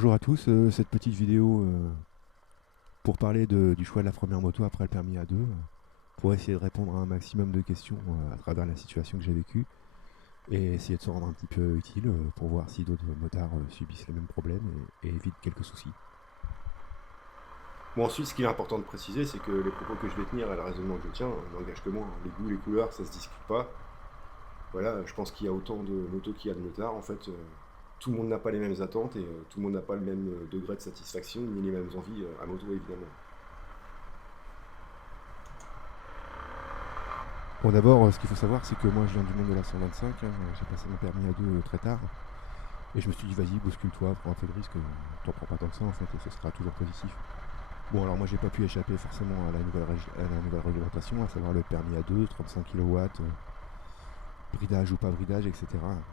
Bonjour à tous, cette petite vidéo pour parler du choix de la première moto après le permis A2, pour essayer de répondre à un maximum de questions à travers la situation que j'ai vécue et essayer de se rendre un petit peu utile pour voir si d'autres motards subissent les mêmes problèmes et évitent quelques soucis. Bon, ensuite, ce qui est important de préciser, c'est que les propos que je vais tenir et le raisonnement que je tiens n'engagent que moi. Les goûts, les couleurs, ça se discute pas. Voilà, je pense qu'il y a autant de motos qu'il y a de motards. En fait, tout le monde n'a pas les mêmes attentes et tout le monde n'a pas le même degré de satisfaction ni les mêmes envies à moto, évidemment. Bon, d'abord, ce qu'il faut savoir, c'est que moi je viens du monde de la 125, j'ai passé mon permis A2 très tard et je me suis dit, vas-y, bouscule-toi, prends un peu de risque, t'en prends pas tant que ça en fait et ce sera toujours positif. Bon, alors moi j'ai pas pu échapper forcément à la nouvelle réglementation, à savoir le permis A2, 35 kW, bridage ou pas bridage, etc.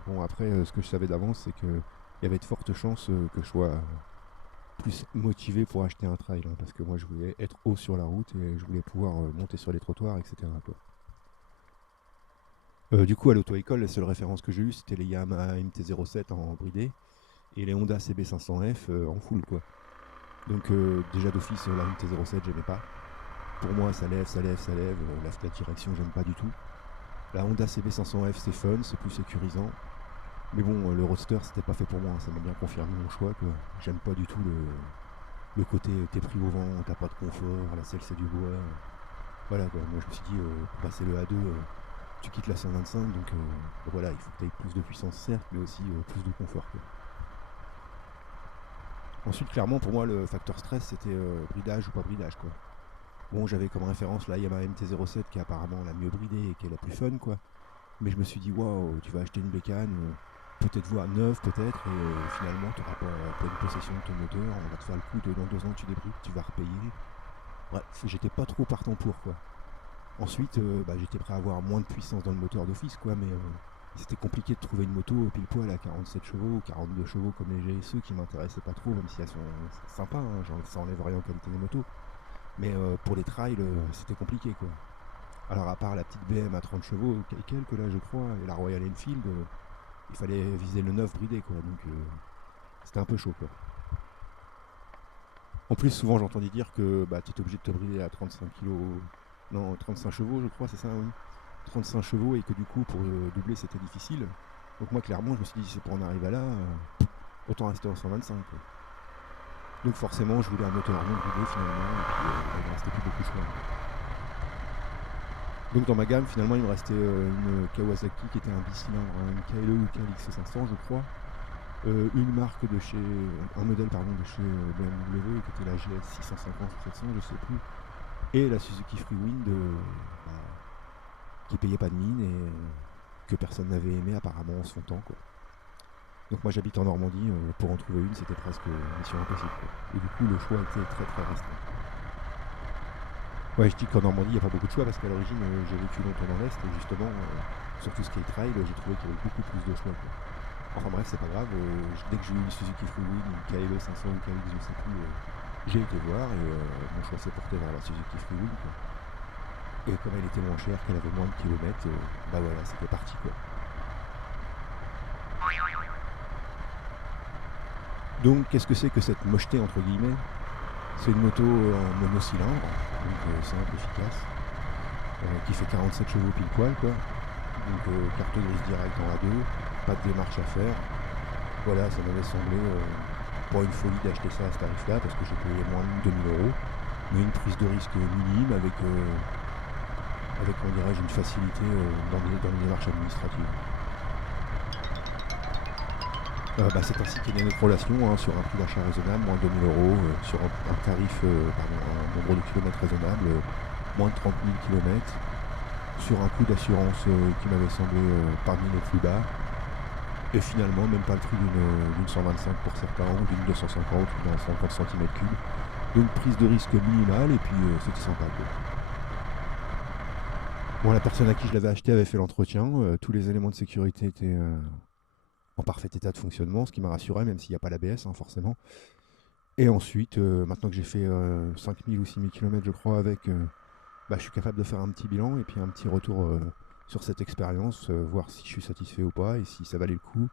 Bon, après, ce que je savais d'avance, c'est qu'il y avait de fortes chances que je sois plus motivé pour acheter un trail, hein, parce que moi je voulais être haut sur la route et je voulais pouvoir monter sur les trottoirs, etc. quoi. Du coup, à l'auto-école, la seule référence que j'ai eue, c'était les Yamaha MT-07 en bridé et les Honda CB500F en full, quoi. Donc, déjà d'office, la MT-07, j'aimais pas. Pour moi, ça lève, ça lève, ça lève. La direction, j'aime pas du tout. La Honda CB500F, c'est fun, c'est plus sécurisant. Mais bon, le roadster, c'était pas fait pour moi, hein, ça m'a bien confirmé mon choix, quoi. J'aime pas du tout le côté t'es pris au vent, t'as pas de confort, la selle c'est du bois. Voilà, quoi. Moi je me suis dit, pour passer le A2, tu quittes la 125, donc voilà, il faut que tu aies plus de puissance, certes, mais aussi plus de confort, quoi. Ensuite, clairement, pour moi, le facteur stress, c'était bridage ou pas bridage, quoi. Bon, j'avais comme référence la Yamaha MT-07 qui est apparemment la mieux bridée et qui est la plus fun, quoi. Mais je me suis dit, waouh, tu vas acheter une bécane, peut-être voir neuf, peut-être, et finalement, tu n'auras pas une possession de ton moteur, on va te faire le coup de dans 2 ans que tu débrides, tu vas repayer. Bref, j'étais pas trop partant pour, quoi. Ensuite, j'étais prêt à avoir moins de puissance dans le moteur d'office, quoi, mais c'était compliqué de trouver une moto pile poil à 47 chevaux ou 42 chevaux comme les GSE qui m'intéressaient pas trop, même si elles sont sympas, hein, ça enlève rien aux qualités des motos. Mais pour les trails, c'était compliqué, quoi. Alors à part la petite BM à 30 chevaux, quelques là je crois, et la Royal Enfield, il fallait viser le 9 bridé, quoi, donc c'était un peu chaud, quoi. En plus, souvent j'entendais dire que tu étais obligé de te brider à 35 kilos, non 35 chevaux je crois, c'est ça, oui. 35 chevaux et que du coup pour doubler c'était difficile. Donc moi clairement je me suis dit si pour en arriver à là, autant rester en 125, quoi. Donc forcément je voulais un moteur non bridé finalement, et puis il ne restait plus beaucoup de choix. Donc dans ma gamme finalement il me restait une Kawasaki qui était un bicylindre, hein, une KLE ou KLX 500 je crois. Une marque de chez. Un modèle pardon de chez BMW qui était la GS 650 ou 700, je sais plus. Et la Suzuki Freewind bah, qui payait pas de mine et que personne n'avait aimé apparemment en son temps, quoi. Donc moi j'habite en Normandie, pour en trouver une c'était presque mission impossible, quoi. Et du coup le choix était très très restreint. Ouais, je dis qu'en Normandie il n'y a pas beaucoup de choix parce qu'à l'origine j'ai vécu longtemps dans l'Est et justement sur tout ce qui est trail j'ai trouvé qu'il y avait beaucoup plus de choix, quoi. Enfin bref, c'est pas grave, dès que j'ai eu une Suzuki Freewind, une KLE 500 ou une KLX, je sais plus, j'ai été voir et mon choix s'est porté vers la Suzuki Freewind, quoi. Et comme elle était moins chère, qu'elle avait moins de kilomètres, bah voilà, c'était parti, quoi. Donc qu'est-ce que c'est que cette mocheté entre guillemets? C'est une moto en monocylindre, donc simple, efficace, qui fait 47 chevaux pile poil, quoi. Donc carte grise directe en A2, pas de démarche à faire. Voilà, ça m'avait semblé pas une folie d'acheter ça à ce tarif-là parce que j'ai payé moins de 2000 €, mais une prise de risque minime avec on dirais une facilité dans les démarches administratives. C'est ainsi qu'est née notre relation, hein, sur un prix d'achat raisonnable, moins de 2000 €, sur un tarif, un nombre de kilomètres raisonnable, moins de 30 000 kilomètres, sur un coût d'assurance qui m'avait semblé parmi les plus bas. Et finalement, même pas le prix d'une 125 pour certains, ou d'une 250 ou d'un 50 cm3. Donc prise de risque minimale, et puis c'était sympa, quoi. Bon, la personne à qui je l'avais acheté avait fait l'entretien, tous les éléments de sécurité étaient en parfait état de fonctionnement, ce qui m'a rassuré, même s'il n'y a pas l'ABS, hein, forcément. Et ensuite, maintenant que j'ai fait 5000 ou 6000 km, je crois, avec, je suis capable de faire un petit bilan et puis un petit retour sur cette expérience, voir si je suis satisfait ou pas et si ça valait le coup.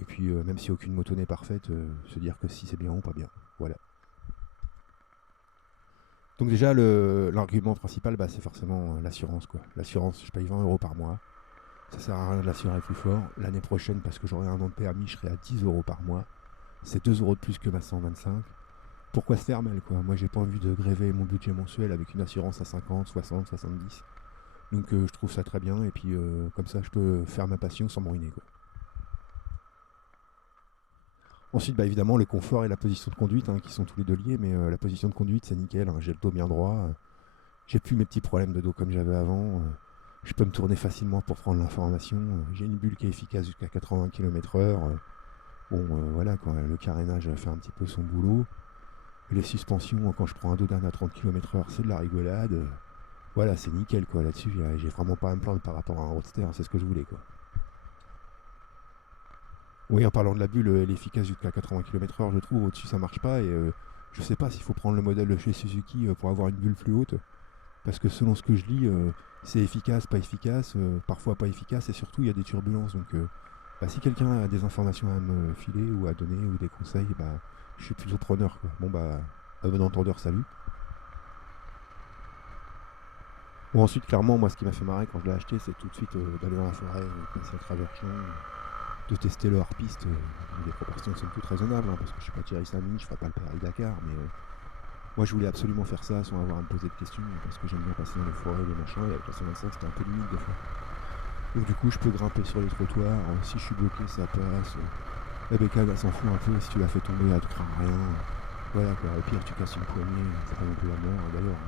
Et puis même si aucune moto n'est parfaite, se dire que si c'est bien ou pas bien. Voilà. Donc déjà l'argument principal, c'est forcément l'assurance, quoi. L'assurance, je paye 20 € par mois. Ça sert à rien de l'assurer plus fort. L'année prochaine, parce que j'aurai un an de permis, je serai à 10 € par mois. C'est 2 € de plus que ma 125. Pourquoi se faire mal, quoi? Moi, j'ai pas envie de gréver mon budget mensuel avec une assurance à 50, 60, 70. Donc je trouve ça très bien. Et puis comme ça, je peux faire ma passion sans me ruiner, quoi. Ensuite, évidemment, le confort et la position de conduite, qui sont tous les deux liés. Mais la position de conduite, c'est nickel. J'ai le dos bien droit. J'ai plus mes petits problèmes de dos comme j'avais avant. Je peux me tourner facilement pour prendre l'information. J'ai une bulle qui est efficace jusqu'à 80 km/h. Voilà, quoi, le carénage fait un petit peu son boulot. Les suspensions, quand je prends un dos d'âne à 30 km/h, c'est de la rigolade. Voilà, c'est nickel, quoi. Là-dessus, j'ai vraiment pas à me plaindre par rapport à un roadster. C'est ce que je voulais, quoi. Oui, en parlant de la bulle, elle est efficace jusqu'à 80 km/h, je trouve. Au-dessus, ça marche pas. Et je sais pas s'il faut prendre le modèle de chez Suzuki pour avoir une bulle plus haute. Parce que selon ce que je lis, c'est efficace, pas efficace, parfois pas efficace, et surtout il y a des turbulences. Donc si quelqu'un a des informations à me filer ou à donner ou des conseils, je suis plutôt preneur, quoi. Bon à bon entendeur, salut. Bon, ensuite, clairement, moi ce qui m'a fait marrer quand je l'ai acheté, c'est tout de suite d'aller dans la forêt, passer à travers champs, de tester le hors-piste. Les proportions sont toutes raisonnables, parce que je suis pas Thierry Samini, je ferai pas le Paris-Dakar, mais moi je voulais absolument faire ça sans avoir à me poser de questions, parce que j'aime bien passer dans les forêts, les machins, et avec la 125 c'était un peu limite des fois. Donc du coup je peux grimper sur les trottoirs, si je suis bloqué ça passe, la bécane elle s'en fout un peu, si tu la fais tomber elle te craint rien, voilà quoi, au pire tu casses une poignée, c'est pas non plus la mort, d'ailleurs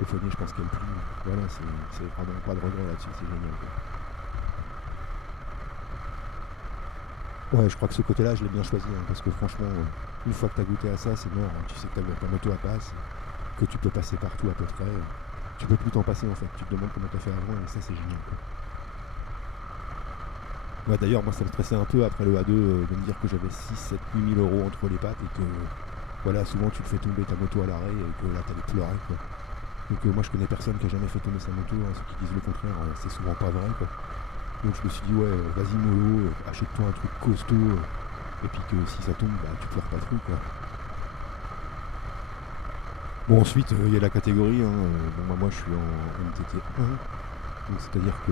les poignées je pense qu'elles plient, voilà c'est vraiment pas de regret là-dessus, c'est génial, quoi. Ouais, je crois que ce côté-là, je l'ai bien choisi, parce que franchement, une fois que tu as goûté à ça, c'est mort. Tu sais que ta moto à passe, que tu peux passer partout à peu près. Tu peux plus t'en passer en fait. Tu te demandes comment tu as fait avant, et ça, c'est génial, quoi. Ouais, d'ailleurs, moi, ça me stressait un peu après le A2 de me dire que j'avais 6, 7, 8 000 € entre les pattes et que, voilà, souvent tu te fais tomber ta moto à l'arrêt et que là, t'allais pleurer, quoi. Donc, moi, je connais personne qui a jamais fait tomber sa moto. Ceux qui disent le contraire, c'est souvent pas vrai, quoi. Donc je me suis dit, ouais, vas-y mollo, achète-toi un truc costaud, et puis que si ça tombe, tu pleures pas trop, quoi. Bon, ensuite, il y a la catégorie, moi je suis en MTT 1, donc c'est-à-dire que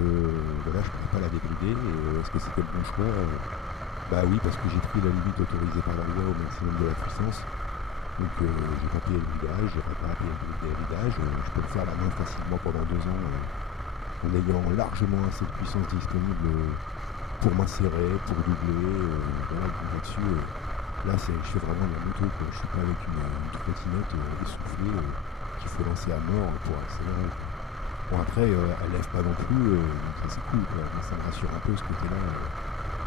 voilà, je ne pourrais pas la débrider, et est-ce que c'était le bon choix? Oui, parce que j'ai pris la limite autorisée par la loi au maximum de la puissance, donc j'ai pas payé le bridage, j'ai pas payé le bridage, je peux le faire la main facilement pendant 2 ans, en ayant largement assez de puissance disponible pour m'insérer, pour doubler, voilà, là-dessus, là je fais vraiment de la moto, quoi. Je suis pas avec une trottinette essoufflée qu'il faut lancer à mort pour accélérer. Bon après, elle lève pas non plus, ça c'est cool, quoi. Moi, ça me rassure un peu ce côté-là.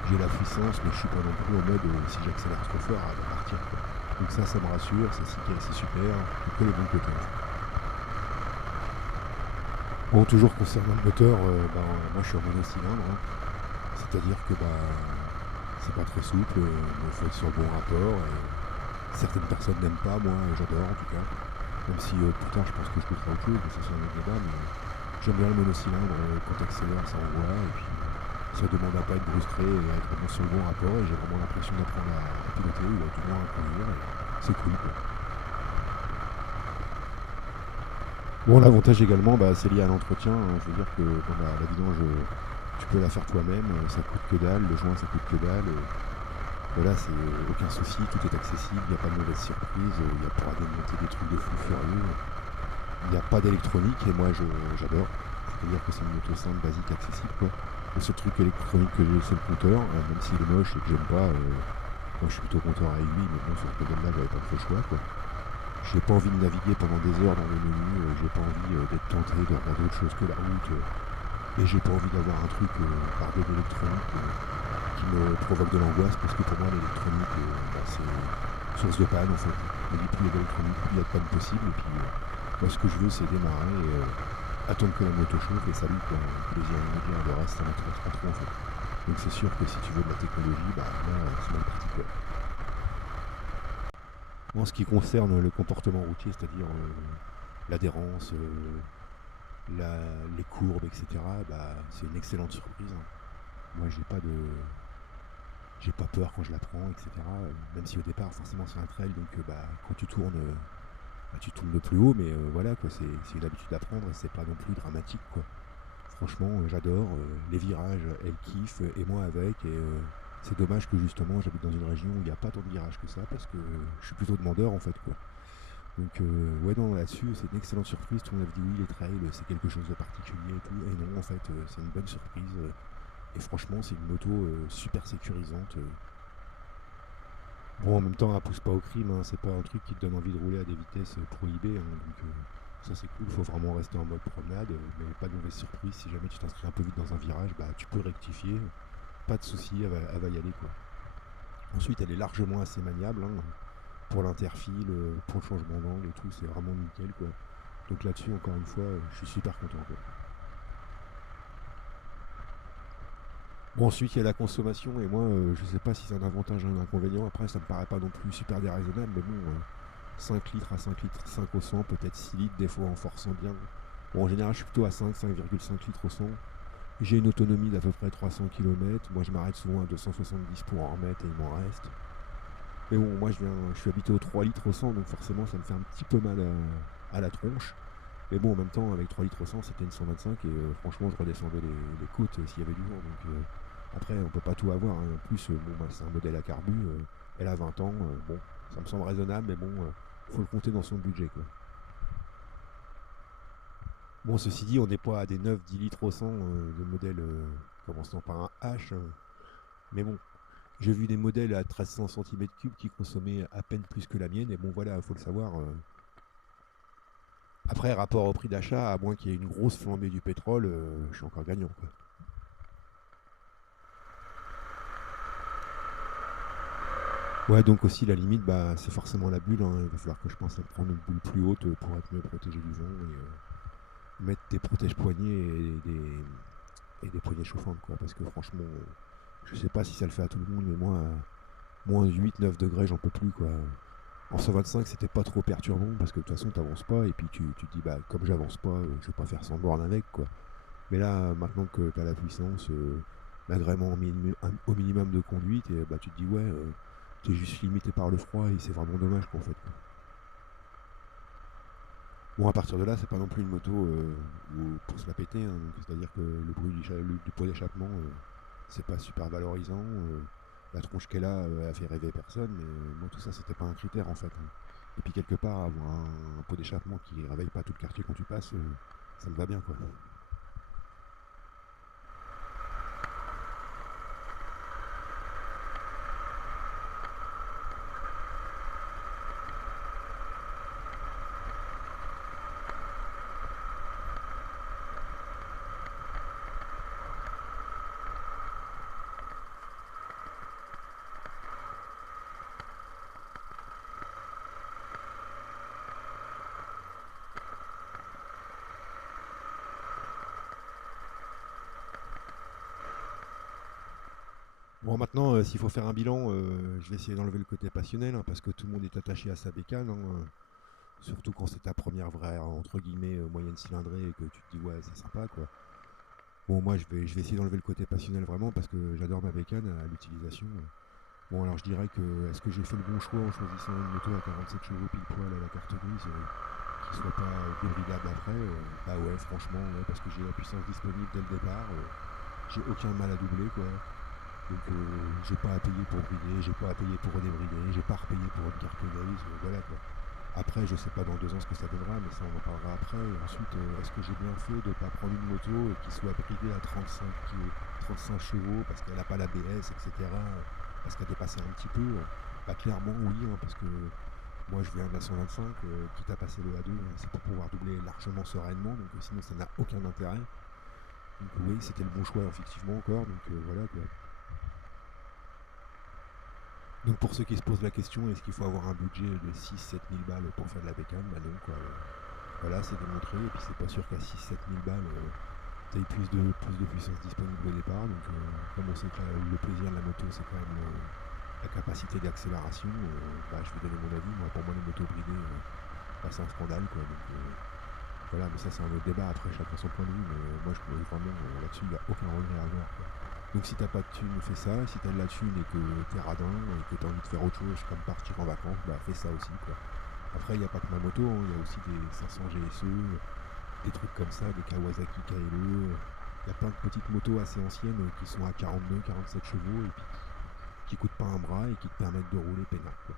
J'ai la puissance, mais je suis pas non plus en mode si j'accélère trop fort, elle va partir, quoi. Donc ça me rassure, c'est super, que les bons côtés. Bon, toujours concernant le moteur, moi je suis en monocylindre, c'est-à-dire que c'est pas très souple, il faut être sur le bon rapport, et certaines personnes n'aiment pas, moi j'adore en tout cas, même si plus tard je pense que je goûterai autre chose, mais ça c'est un autre débat, mais j'aime bien le monocylindre, quand t'accélères ça envoie, et puis ça demande à pas être brusqué et à être vraiment sur le bon rapport, et j'ai vraiment l'impression d'apprendre à piloter, ou du moins à conduire, et c'est cool, quoi. Bon, l'avantage également, c'est lié à l'entretien, je veux dire que la vidange, tu peux la faire toi-même, ça coûte que dalle, le joint ça coûte que dalle, voilà, c'est aucun souci, tout est accessible, il n'y a pas de mauvaise surprise, il y a pas à démonter des trucs de fou furieux, il n'y a pas d'électronique, et moi j'adore, c'est-à-dire que c'est une moto simple, basique, accessible, quoi. Le seul truc électronique que j'ai, c'est le compteur, même s'il est moche et que j'aime pas, moi je suis plutôt compteur à aiguille, mais bon, sur ce modèle-là, j'avais pas trop le choix, quoi. J'ai pas envie de naviguer pendant des heures dans les menus, j'ai pas envie d'être tenté de regarder autre chose que la route, et j'ai pas envie d'avoir un truc bardé d'électronique qui me provoque de l'angoisse, parce que pour moi l'électronique c'est source de panne en fait. Mais plus il y a d'électronique, plus il y a de panne possible, et puis moi ce que je veux c'est démarrer, attendre que la moto chauffe et salut, quoi, plaisir immédiat, le reste ça m'intéresse pas trop en fait. Donc c'est sûr que si tu veux de la technologie, là c'est mal parti, quoi. En ce qui concerne le comportement routier, c'est-à-dire l'adhérence, les courbes, etc., c'est une excellente surprise. Moi, j'ai pas peur quand je la prends, etc. Même si au départ, forcément, c'est un trail, donc quand tu tournes, tu tournes de plus haut, mais voilà, quoi, c'est une habitude à prendre et c'est pas non plus dramatique, quoi. Franchement, j'adore. Les virages, elle kiffe, et moi avec. Et c'est dommage que justement, j'habite dans une région où il n'y a pas tant de virages que ça, parce que je suis plutôt demandeur, en fait, quoi. Donc, ouais, non, là-dessus, c'est une excellente surprise. Tout le monde a dit oui, les trails, c'est quelque chose de particulier et tout. Et non, en fait, c'est une bonne surprise. Et franchement, c'est une moto super sécurisante. Bon, en même temps, elle pousse pas au crime, hein, c'est pas un truc qui te donne envie de rouler à des vitesses prohibées, hein, donc ça c'est cool, faut vraiment rester en mode promenade, mais pas de mauvaise surprise, si jamais tu t'inscris un peu vite dans un virage, bah tu peux rectifier, pas de souci, elle va y aller, quoi. Ensuite, elle est largement assez maniable, hein, pour l'interfile, pour le changement d'angle et tout, c'est vraiment nickel, quoi. Donc là-dessus, encore une fois, je suis super content, quoi. Bon, ensuite il y a la consommation, et moi je sais pas si c'est un avantage ou un inconvénient. Après, ça me paraît pas non plus super déraisonnable, mais bon, 5 litres à 5 litres, 5 au 100, peut-être 6 litres des fois en forçant bien. Bon, en général, je suis plutôt à 5,5 litres au 100. J'ai une autonomie d'à peu près 300 km. Moi, je m'arrête souvent à 270 pour en remettre et il m'en reste. Mais bon, moi, je suis habitué aux 3 litres au 100, donc forcément, ça me fait un petit peu mal à la tronche. Mais bon, en même temps, avec 3 litres au 100, c'était une 125 et franchement, je redescendais les côtes s'il y avait du vent. Donc après, on peut pas tout avoir, hein. En plus, bon, bah, c'est un modèle à carbu. Elle a 20 ans. Bon, ça me semble raisonnable, mais bon, faut le compter dans son budget, quoi. Bon, ceci dit, on n'est pas à des 9-10 litres au 100 de modèles commençant par un H. Mais bon, j'ai vu des modèles à 1300 cm3 qui consommaient à peine plus que la mienne. Et bon, voilà, il faut le savoir. Après, rapport au prix d'achat, à moins qu'il y ait une grosse flambée du pétrole, je suis encore gagnant, quoi. Ouais, donc aussi la limite, bah, c'est forcément la bulle, hein. Il va falloir que je pense à prendre une bulle plus haute pour être mieux protégé du vent et mettre des protèges poignets et des poignées chauffantes, quoi. Parce que franchement, je sais pas si ça le fait à tout le monde, mais moi, moins 8-9 degrés, j'en peux plus, quoi. En 125, c'était pas trop perturbant parce que de toute façon, t'avances pas et puis tu te dis, bah, comme j'avance pas, je vais pas faire 100 bornes avec, quoi. Mais là, maintenant que t'as la puissance, l'agrément au minimum de conduite, et bah, tu te dis, ouais, t'es juste limité par le froid et c'est vraiment dommage, qu'en fait, quoi. Bon, à partir de là, c'est pas non plus une moto pour se la péter, hein. C'est-à-dire que le bruit du pot d'échappement, c'est pas super valorisant. La tronche qu'elle a, elle fait rêver personne, mais moi tout ça, c'était pas un critère, en fait, hein. Et puis quelque part, avoir un pot d'échappement qui réveille pas tout le quartier quand tu passes, ça me va bien, quoi. Bon, maintenant, s'il faut faire un bilan, je vais essayer d'enlever le côté passionnel, hein, parce que tout le monde est attaché à sa bécane, hein, surtout quand c'est ta première vraie, entre guillemets, moyenne cylindrée et que tu te dis, ouais, c'est sympa, quoi. Bon, moi, je vais essayer d'enlever le côté passionnel vraiment parce que j'adore ma bécane à l'utilisation. Bon, alors je dirais que est-ce que j'ai fait le bon choix en choisissant une moto à 47 chevaux pile poil à la carte grise qui soit pas débridable après? Bah ouais, franchement, ouais, parce que j'ai la puissance disponible dès le départ. J'ai aucun mal à doubler, quoi. Donc j'ai pas à payer pour brider, j'ai pas à payer pour redébrider, j'ai pas à repayer pour une carte grise, voilà, quoi. Après, je sais pas dans 2 ans ce que ça donnera, mais ça on en parlera après. Et ensuite, est-ce que j'ai bien fait de ne pas prendre une moto qui soit bridée à 35 chevaux parce qu'elle n'a pas l'ABS, etc. Parce qu'elle dépassait un petit peu? Bah clairement oui, hein, parce que moi je viens de la 125, quitte à passer le A2, c'est pour pouvoir doubler largement sereinement, donc sinon ça n'a aucun intérêt. Donc oui, c'était le bon choix effectivement encore, donc voilà, quoi. Donc pour ceux qui se posent la question, est-ce qu'il faut avoir un budget de 6-7 000 balles pour faire de la bécane? Bah non, quoi. Voilà, c'est démontré, et puis c'est pas sûr qu'à 6-7 000 balles, tu aies plus de puissance disponible au départ. Donc comme on sait que le plaisir de la moto, c'est quand même la capacité d'accélération, bah, je vais donner mon avis. Moi, pour moi, les motos bridées, bah, c'est un scandale, quoi. Donc voilà, mais ça c'est un autre débat, après chacun son point de vue, mais moi je trouve vraiment là-dessus, il n'y a aucun regret à avoir, quoi. Donc si t'as pas de thune, fais ça. Si t'as de la thune et que t'es radin et que t'as envie de faire autre chose comme partir en vacances, bah fais ça aussi quoi. Après il n'y a pas que ma moto, hein, il y a aussi des 500 GSE, des trucs comme ça, des Kawasaki KLE. Il y a plein de petites motos assez anciennes qui sont à 42, 47 chevaux et puis qui coûtent pas un bras et qui te permettent de rouler peinard quoi.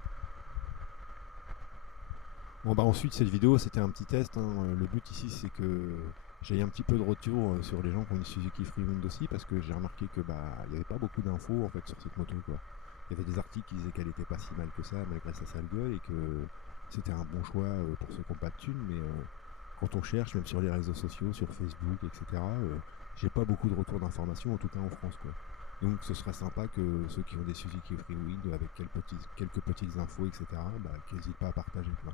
Bon bah ensuite cette vidéo c'était un petit test, hein. Le but ici c'est que j'ai un petit peu de retour sur les gens qui ont une Suzuki Freewind aussi parce que j'ai remarqué que bah il n'y avait pas beaucoup d'infos en fait sur cette moto quoi. Il y avait des articles qui disaient qu'elle était pas si mal que ça malgré sa sale gueule et que c'était un bon choix pour ceux qui n'ont pas de thunes, mais quand on cherche même sur les réseaux sociaux, sur Facebook, etc. J'ai pas beaucoup de retours d'informations en tout cas en France quoi. Donc ce serait sympa que ceux qui ont des Suzuki Freewind avec quelques petites infos etc. Bah, qu'ils n'hésitent pas à partager quoi.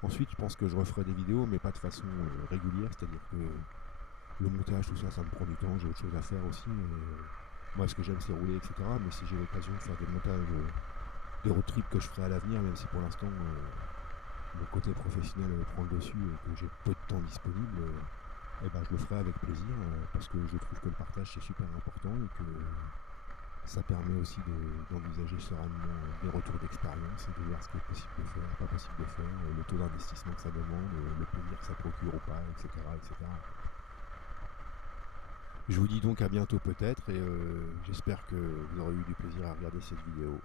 Ensuite, je pense que je referai des vidéos, mais pas de façon régulière, c'est-à-dire que le montage, tout ça, ça me prend du temps, j'ai autre chose à faire aussi. Moi, ce que j'aime, c'est rouler, etc. Mais si j'ai l'occasion de faire des montages de road trip que je ferai à l'avenir, même si pour l'instant, mon côté professionnel prend le dessus et que j'ai peu de temps disponible, eh ben, je le ferai avec plaisir, parce que je trouve que le partage, c'est super important et que ça permet aussi d'envisager sereinement des retours d'expérience et de voir ce qui est possible de faire, pas possible de faire, le taux d'investissement que ça demande, le plaisir que ça procure ou pas, etc. etc. Je vous dis donc à bientôt peut-être et j'espère que vous aurez eu du plaisir à regarder cette vidéo.